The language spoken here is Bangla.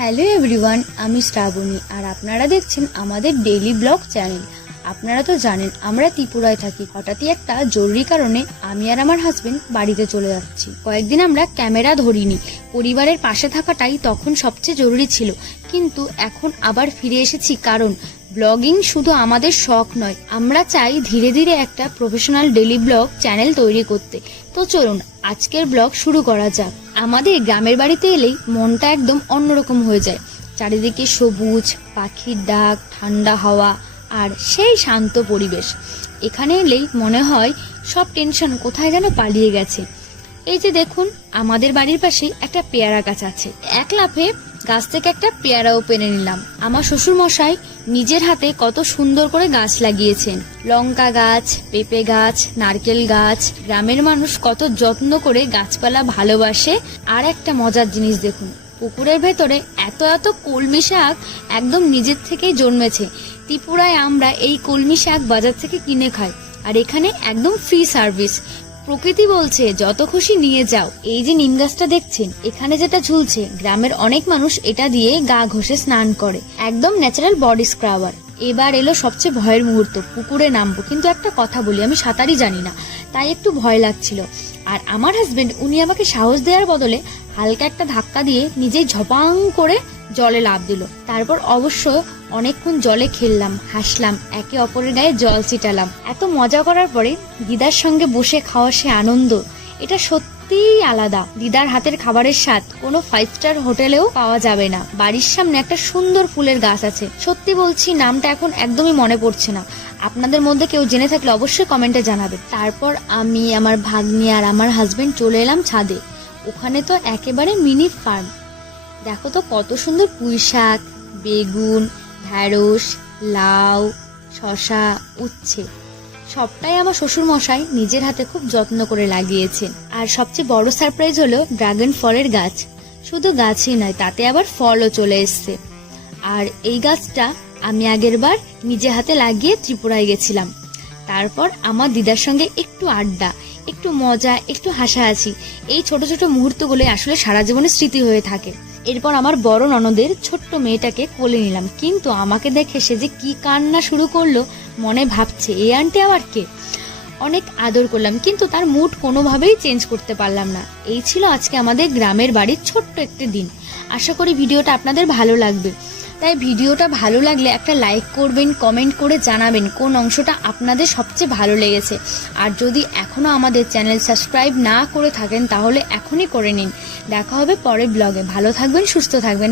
হ্যালো এভরিওয়ান, আমি শ্রাবণী আর আপনারা দেখছেন আমাদের ডেইলি ব্লগ চ্যানেল। আপনারা তো জানেন আমরা ত্রিপুরায় থাকি। হঠাৎই একটা জরুরি কারণে আমি আর আমার হাজবেন্ড বাড়িতে চলে যাচ্ছি। কয়েকদিন আমরা ক্যামেরা ধরিনি, পরিবারের পাশে থাকাটাই তখন সবচেয়ে জরুরি ছিল। কিন্তু এখন আবার ফিরে এসেছি, কারণ ব্লগিং শুধু আমাদের শখ নয়, আমরা চাই ধীরে ধীরে একটা প্রফেশনাল ডেইলি ব্লগ চ্যানেল তৈরি করতে। তো চলুন আজকের ব্লগ শুরু করা যাক। আমাদের গ্রামের বাড়িতে এলেই মনটা একদম অন্যরকম হয়ে যায়। চারিদিকে সবুজ, পাখির ডাক, ঠান্ডা হাওয়া আর সেই শান্ত পরিবেশ। এখানে এলেই মনে হয় সব টেনশন কোথায় যেন পালিয়ে গেছে। এই যে দেখুন, আমাদের বাড়ির পাশে একটা পেয়ারা গাছ আছে। এক লাফে গাছ থেকে একটা পেয়ারাও পেরে নিলাম। আমার শ্বশুর মশাই নিজের হাতে কত সুন্দর করে গাছ লাগিয়েছেন। লঙ্কা গাছ, পেঁপে গাছ, নারকেল গাছ। গ্রামের মানুষ কত যত্ন করে গাছপালা ভালোবাসে। আর একটা মজার জিনিস দেখুন, পুকুরের ভেতরে এত এত কলমি শাক একদম নিজের থেকেই জন্মেছে। ত্রিপুরায় আমরা এই কলমি শাক বাজার থেকে কিনে খাই, আর এখানে একদম ফ্রি সার্ভিস। প্রকৃতি বলছে যত খুশি নিয়ে যাও। এই যে নিম গাছটা দেখছেন, এখানে যেটা ঝুলছে, গ্রামের অনেক মানুষ এটা দিয়ে গা ঘষে স্নান করে, একদম ন্যাচারাল বডি স্ক্রাবার। এবার এলো সবচেয়ে ভয়ের মুহূর্ত, পুকুরে নামবো। কিন্তু একটা কথা বলি, আমি সাঁতারই জানি না, তাই একটু ভয় লাগছিল। আর আমার হাজবেন্ড উনি আমাকে সাহস দেওয়ার বদলে হালকা একটা ধাক্কা দিয়ে নিজেই ঝপাং করে জলে লাফ দিল। তারপর অবশ্য অনেকক্ষণ জলে খেললাম, হাসলাম, একে অপরের গায়ে জল ছিটালাম। এত মজা করার পরে দিদার সঙ্গে বসে খাওয়া সে আনন্দ, এটা সত্যিই আলাদা। দিদার হাতের খাবারের স্বাদ কোনো 5 স্টার হোটেলেও পাওয়া যাবে না। বাড়ির সামনে একটা সুন্দর ফুলের গাছ আছে, সত্যি বলছি নামটা এখন একদমই মনে পড়ছে না। আপনাদের মধ্যে কেউ জেনে থাকলে অবশ্যই কমেন্টে জানাবেন। তারপর আমি, আমার ভাগ্নি আর আমার হাজবেন্ড চলে এলাম ছাদে। ওখানে তো একেবারে মিনি ফার্ম। দেখো তো কত সুন্দর পুঁই শাক, বেগুন, ঢ্যাঁড়স, লাউ, শশা, উচ্ছে, সবটাই আমার শ্বশুর মশাই নিজের হাতে খুব যত্ন করে লাগিয়েছেন। আর সবচেয়ে বড় সারপ্রাইজ হলো ড্রাগন ফলের গাছ। শুধু গাছই নয়, তাতে আবার ফলও চলে এসছে। আর এই গাছটা আমি আগের বার নিজে হাতে লাগিয়ে ত্রিপুরায় গেছিলাম। তারপর আমার দিদার সঙ্গে একটু আড্ডা, একটু মজা, একটু হাসাহাসি। এই ছোট ছোট মুহূর্তগুলো আসলে সারা জীবনের স্মৃতি হয়ে থাকে। এরপর আমার বড় ননদের ছোট্ট মেয়েটাকে কোলে নিলাম, কিন্তু আমাকে দেখে সে যে কি কান্না শুরু করলো, মনে ভাবছে এই আন্টি আবার কে। অনেক আদর করলাম, কিন্তু তার মুড কোনোভাবেই চেঞ্জ করতে পারলাম না। এই ছিল আজকে আমাদের গ্রামের বাড়ির ছোট্ট একটি দিন। আশা করি ভিডিওটা আপনাদের ভালো লাগবে। তাই ভিডিওটা ভালো লাগলে একটা লাইক করবেন, কমেন্ট করে জানাবেন কোন অংশটা আপনাদের সবচেয়ে ভালো লেগেছে। আর যদি এখনো আমাদের চ্যানেল সাবস্ক্রাইব না করে থাকেন তাহলে এখনই করে নিন। দেখা হবে পরের ব্লগে। ভালো থাকবেন, সুস্থ থাকবেন।